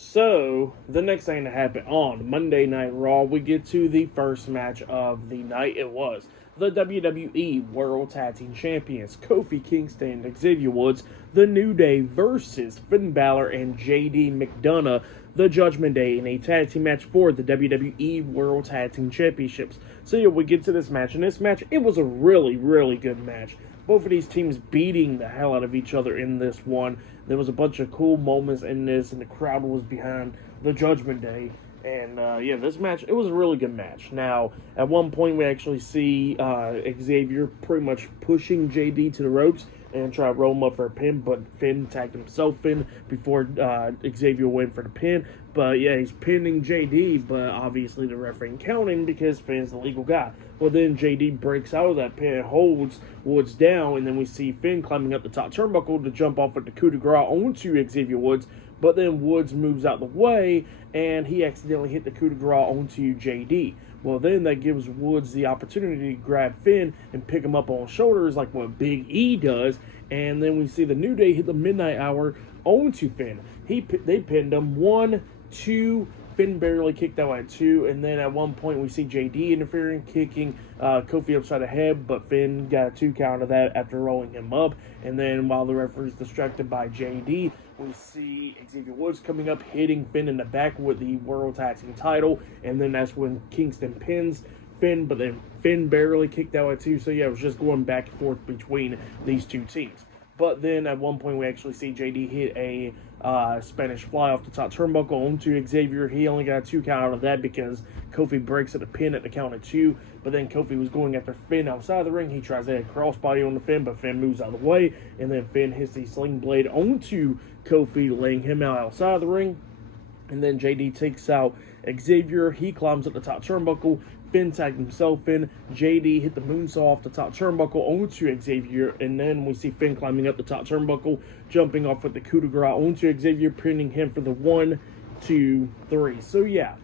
So, the next thing to happen on Monday Night Raw, we get to the first match of the night. It was the WWE World Tag Team Champions, Kofi, Kingston, and Xavier Woods, The New Day versus Finn Bálor and JD McDonagh, the Judgment Day, in a tag team match for the WWE World Tag Team Championships. So yeah, we get to this match, and this match, it was a really, really good match. Both of these teams beating the hell out of each other in this one. There was a bunch of cool moments in this, and the crowd was behind the Judgment Day. And yeah, this match, it was a really good match. Now, at one point, we actually see Xavier pretty much pushing JD to the ropes and try to roll him up for a pin, but Finn tagged himself in before Xavier went for the pin. But yeah, he's pinning JD, but obviously the referee ain't counting because Finn's the legal guy. Well, then JD breaks out of that pin, holds Woods down, and then we see Finn climbing up the top turnbuckle to jump off with the coup de grace onto Xavier Woods. But then Woods moves out the way, and he accidentally hit the coup de grace onto JD. Well, then that gives Woods the opportunity to grab Finn and pick him up on shoulders like what Big E does. And then we see the New Day hit the Midnight Hour onto Finn. They pinned him 1, 2. Finn barely kicked out at 2, and then at one point we see JD interfering, kicking Kofi upside the head, but Finn got a 2 count of that after rolling him up. And then while the referee's distracted by JD, we see Xavier Woods coming up, hitting Finn in the back with the World Tag Team title, and then that's when Kingston pins Finn, but then Finn barely kicked out at 2, so yeah, it was just going back and forth between these two teams. But then at one point we actually see JD hit a Spanish fly off the top turnbuckle onto Xavier. He only got a 2 count out of that because Kofi breaks at the pin at the count of 2. But then Kofi was going after Finn outside the ring. He tries to hit a crossbody on the Finn, but Finn moves out of the way. And then Finn hits the sling blade onto Kofi, laying him out outside the ring. And then JD takes out Xavier. He climbs up the top turnbuckle. Finn tagged himself in. JD hit the moonsault off the top turnbuckle onto Xavier. And then we see Finn climbing up the top turnbuckle, jumping off with the coup de grace onto Xavier, pinning him for the 1, 2, 3. So yeah,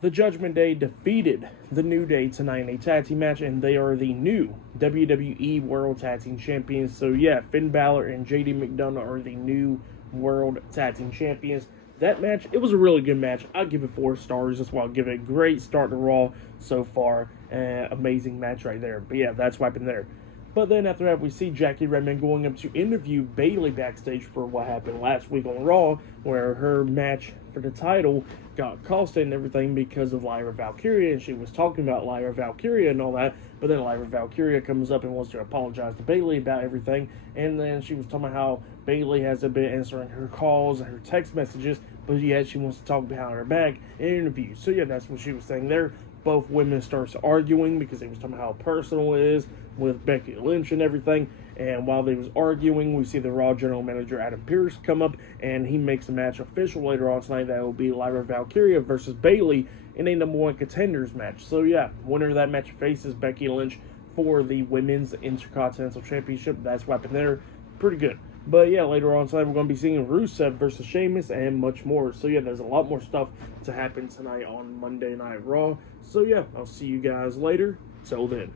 the Judgment Day defeated the New Day tonight in a tag team match, and they are the new WWE World Tag Team Champions. So yeah, Finn Bálor and JD McDonagh are the new World Tag Team Champions. That match, it was a really good match. I'll give it 4 stars. That's why I'll give it a great start to Raw so far. Amazing match right there. But yeah, that's what happened there. But then after that, we see Jackie Redmond going up to interview Bayley backstage for what happened last week on Raw, where her match for the title got costed and everything because of Lyra Valkyria, and she was talking about Lyra Valkyria and all that. But then Lyra Valkyria comes up and wants to apologize to Bayley about everything, and then she was talking about how Bayley hasn't been answering her calls and her text messages, but yet she wants to talk behind her back in interviews. So yeah, that's what she was saying there. Both women starts arguing because they was talking about how personal it is with Becky Lynch and everything. And while they was arguing, we see the Raw General Manager Adam Pearce come up, and he makes the match official later on tonight. That will be Lyra Valkyria versus Bayley in a #1 contenders match. So yeah, winner of that match faces Becky Lynch for the Women's Intercontinental Championship. That's what happened there. Pretty good. But yeah, later on tonight we're going to be seeing Rusev versus Sheamus and much more. So yeah, there's a lot more stuff to happen tonight on Monday Night Raw. So yeah, I'll see you guys later. Till then.